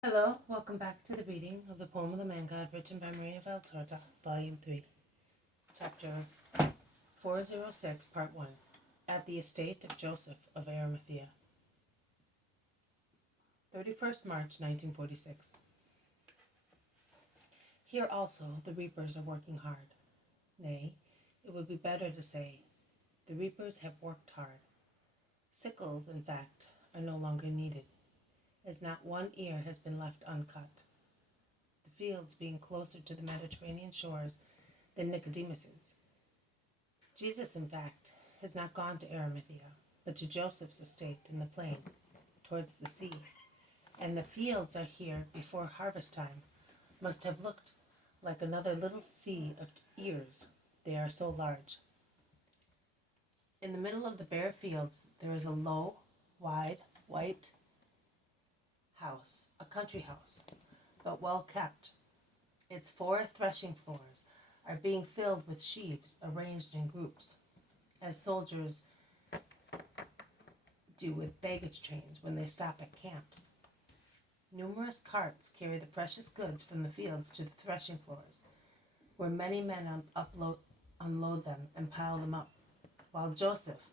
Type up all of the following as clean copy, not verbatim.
Hello, welcome back to the reading of the poem of the Man God written by Maria Valtorta, Volume 3, Chapter 406, Part 1, At the Estate of Joseph of Arimathea. 31st March 1946. Here also the reapers are working hard. Nay, it would be better to say, the reapers have worked hard. Sickles, in fact, are no longer needed, as not one ear has been left uncut. The fields being closer to the Mediterranean shores than Nicodemus's. Jesus, in fact, has not gone to Arimathea, but to Joseph's estate in the plain, towards the sea, and the fields are here before harvest time, must have looked like another little sea of ears, they are so large. In the middle of the bare fields there is a low, wide, white house, a country house, but well kept. Its 4 threshing floors are being filled with sheaves arranged in groups, as soldiers do with baggage trains when they stop at camps. Numerous carts carry the precious goods from the fields to the threshing floors, where many men unload them and pile them up, while Joseph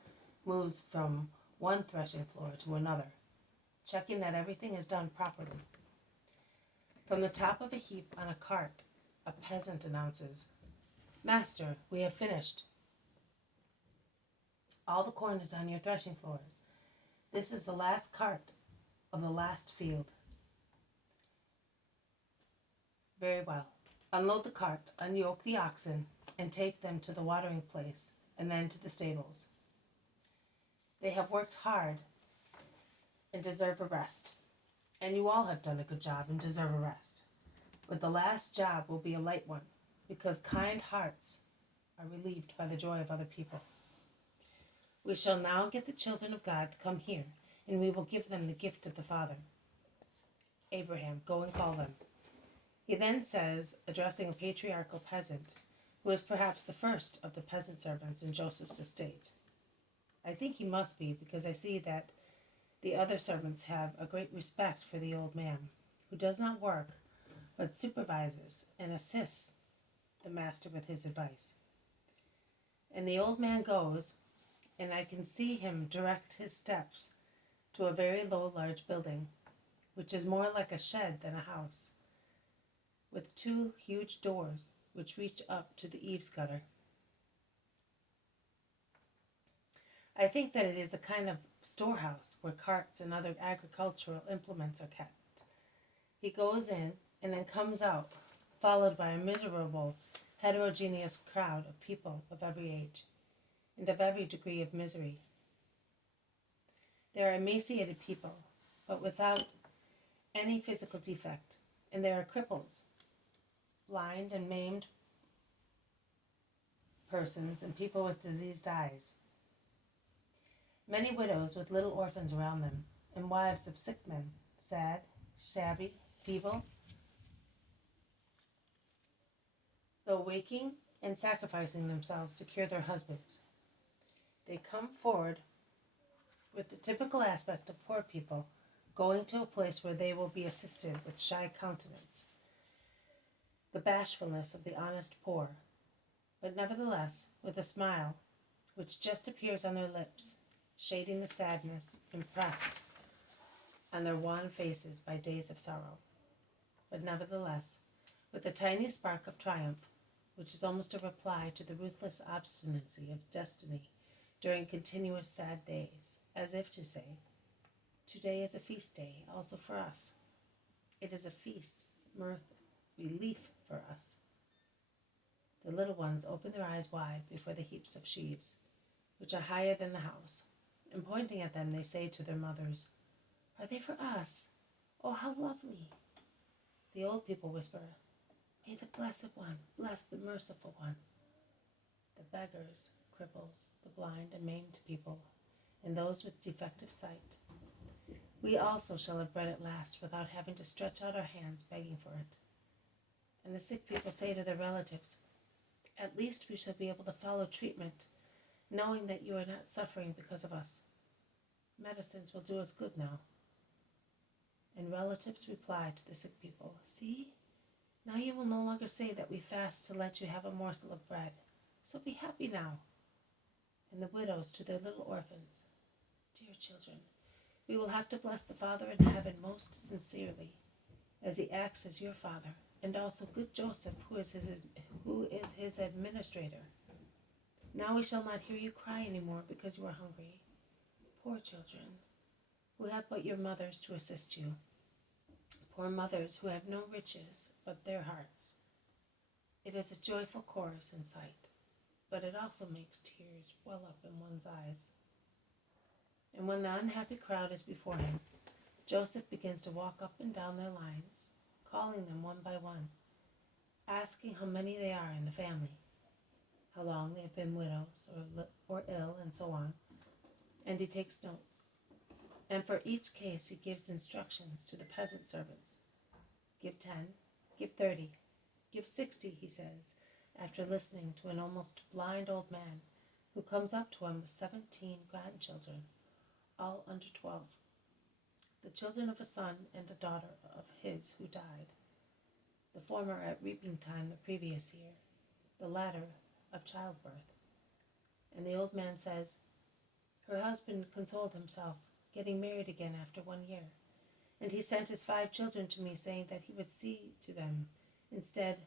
moves from one threshing floor to another, checking that everything is done properly. From the top of a heap on a cart, a peasant announces, "Master, we have finished. All the corn is on your threshing floors. This is the last cart of the last field." Very well. Unload the cart, unyoke the oxen, and take them to the watering place, and then to the stables. They have worked hard and deserve a rest. And you all have done a good job and deserve a rest. But the last job will be a light one, because kind hearts are relieved by the joy of other people. We shall now get the children of God to come here, and we will give them the gift of the Father. Abraham, go and call them. He then says, addressing a patriarchal peasant, who is perhaps the first of the peasant servants in Joseph's estate. I think he must be, because I see that the other servants have a great respect for the old man, who does not work, but supervises and assists the master with his advice. And the old man goes, and I can see him direct his steps to a very low, large building, which is more like a shed than a house, with 2 huge doors which reach up to the eaves gutter. I think that it is a kind of storehouse where carts and other agricultural implements are kept. He goes in and then comes out, followed by a miserable, heterogeneous crowd of people of every age and of every degree of misery. There are emaciated people, but without any physical defect, and there are cripples, blind and maimed persons, and people with diseased eyes. Many widows with little orphans around them, and wives of sick men, sad, shabby, feeble, though waking and sacrificing themselves to cure their husbands. They come forward with the typical aspect of poor people going to a place where they will be assisted with shy countenance, the bashfulness of the honest poor, but nevertheless with a smile which just appears on their lips, shading the sadness impressed on their wan faces by days of sorrow, but nevertheless with a tiny spark of triumph, which is almost a reply to the ruthless obstinacy of destiny during continuous sad days, as if to say, today is a feast day also for us. It is a feast, mirth, relief for us. The little ones open their eyes wide before the heaps of sheaves, which are higher than the house, and pointing at them they say to their mothers, "Are they for us? Oh, how lovely!" The old people whisper, "May the Blessed One bless the Merciful One." The beggars, cripples, the blind and maimed people, and those with defective sight. We also shall have bread at last without having to stretch out our hands begging for it. And the sick people say to their relatives, "At least we shall be able to follow treatment, knowing that you are not suffering because of us. Medicines will do us good now." And relatives reply to the sick people, "See, now you will no longer say that we fast to let you have a morsel of bread. So be happy now." And the widows to their little orphans, "Dear children, we will have to bless the Father in heaven most sincerely, as he acts as your father, and also good Joseph, who is his administrator. Now we shall not hear you cry any more because you are hungry. Poor children, who have but your mothers to assist you. Poor mothers who have no riches but their hearts." It is a joyful chorus in sight, but it also makes tears well up in one's eyes. And when the unhappy crowd is before him, Joseph begins to walk up and down their lines, calling them one by one, asking how many they are in the family, how long they have been widows or ill, and so on. And he takes notes. And for each case he gives instructions to the peasant servants. "Give 10, give 30, give 60, he says, after listening to an almost blind old man who comes up to him with 17 grandchildren, all under 12, the children of a son and a daughter of his who died, the former at reaping time the previous year, the latter of childbirth. And the old man says, 'Her husband consoled himself, getting married again after 1 year, and he sent his 5 children to me, saying that he would see to them. Instead,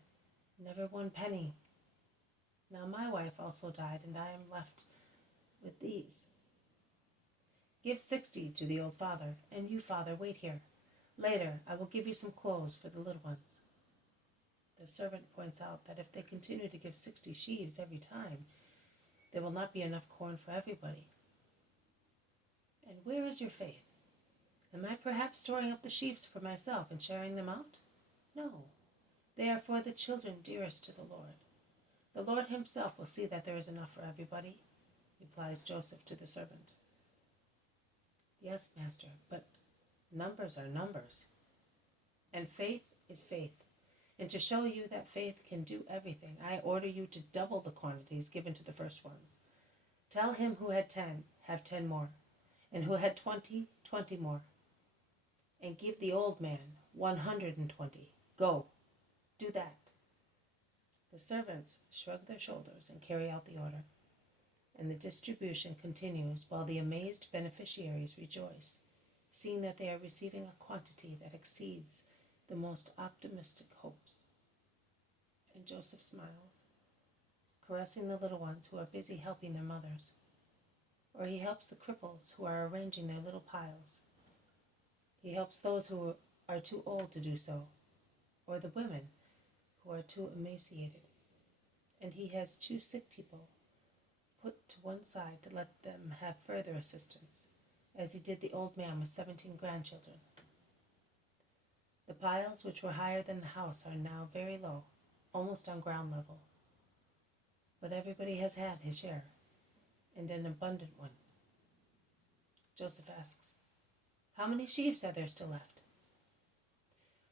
never 1 penny. Now my wife also died, and I am left with these. Give 60 to the old father, and you, father, wait here. Later I will give you some clothes for the little ones.' The servant points out that if they continue to give 60 sheaves every time, there will not be enough corn for everybody. 'And where is your faith? Am I perhaps storing up the sheaves for myself and sharing them out? No, they are for the children dearest to the Lord. The Lord himself will see that there is enough for everybody,' replies Joseph to the servant. 'Yes, master, but numbers are numbers. And faith is faith. And to show you that faith can do everything, I order you to double the quantities given to the first ones. Tell him who had 10, have 10 more, and who had 20, 20 more. And give the old man 120. Go, do that.' The servants shrug their shoulders and carry out the order, and the distribution continues while the amazed beneficiaries rejoice, seeing that they are receiving a quantity that exceeds the most optimistic hopes. And Joseph smiles, caressing the little ones who are busy helping their mothers, or he helps the cripples who are arranging their little piles. He helps those who are too old to do so, or the women who are too emaciated. And he has 2 sick people put to one side to let them have further assistance, as he did the old man with 17 grandchildren. The piles, which were higher than the house, are now very low, almost on ground level. But everybody has had his share, and an abundant one. Joseph asks, 'How many sheaves are there still left?'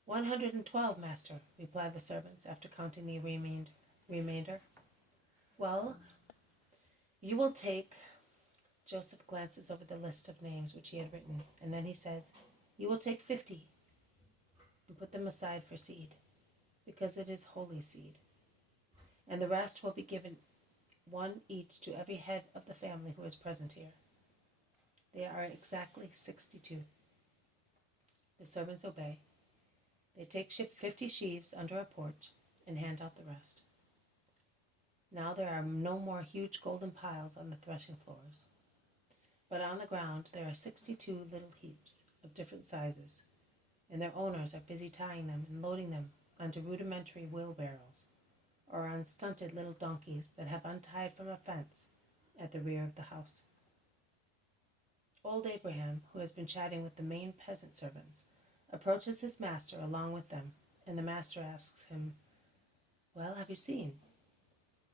112, master,' replied the servants after counting the remainder. 'Well, you will take—' Joseph glances over the list of names which he had written, and then he says, 'You will take 50 and put them aside for seed, because it is holy seed. And the rest will be given 1 each to every head of the family who is present here. They are exactly 62. The servants obey. They take 50 sheaves under a porch and hand out the rest. Now there are no more huge golden piles on the threshing floors, but on the ground there are 62 little heaps of different sizes, and their owners are busy tying them and loading them onto rudimentary wheelbarrows, or on stunted little donkeys that have untied from a fence at the rear of the house. Old Abraham, who has been chatting with the main peasant servants, approaches his master along with them, and the master asks him, 'Well, have you seen?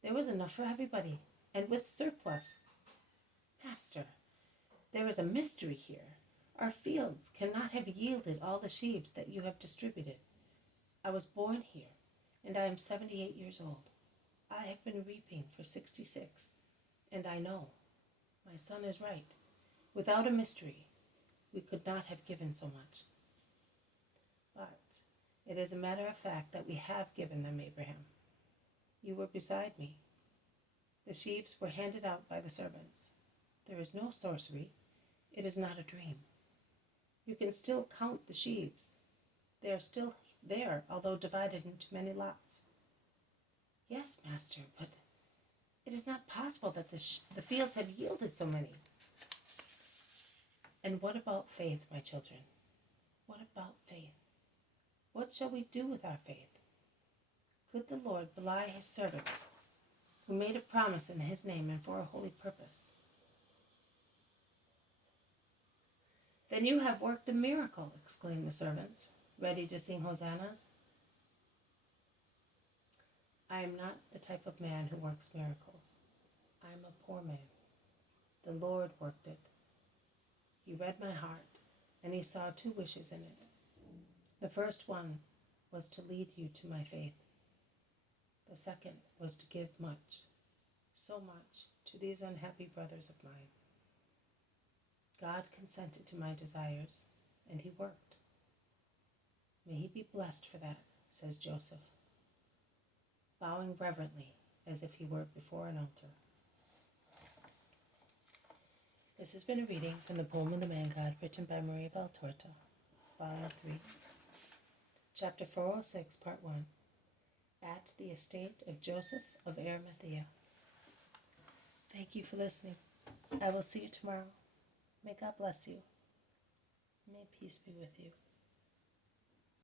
There was enough for everybody, and with surplus.' 'Master, there is a mystery here. Our fields cannot have yielded all the sheaves that you have distributed. I was born here, and I am 78 years old. I have been reaping for 66, and I know my son is right. Without a mystery, we could not have given so much.' But it is a matter of fact that we have given them Abraham. You were beside me. The sheaves were handed out by the servants. There is no sorcery. It is not a dream. You can still count the sheaves. They are still there, although divided into many lots. Yes, master, but it is not possible that the fields have yielded so many. And what about faith, my children? What about faith? What shall we do with our faith? Could the Lord belie his servant, who made a promise in his name and for a holy purpose? Then you have worked a miracle, exclaimed the servants, ready to sing hosannas. I am not the type of man who works miracles. I am a poor man. The Lord worked it. He read my heart, and he saw 2 wishes in it. The first one was to lead you to my faith. The second was to give much, so much, to these unhappy brothers of mine. God consented to my desires, and he worked. May he be blessed for that, says Joseph, bowing reverently as if he were before an altar. This has been a reading from the poem of the Man God, written by Maria Valtorta, Volume 3, Chapter 406, Part 1, At the Estate of Joseph of Arimathea. Thank you for listening. I will see you tomorrow. May God bless you. May peace be with you.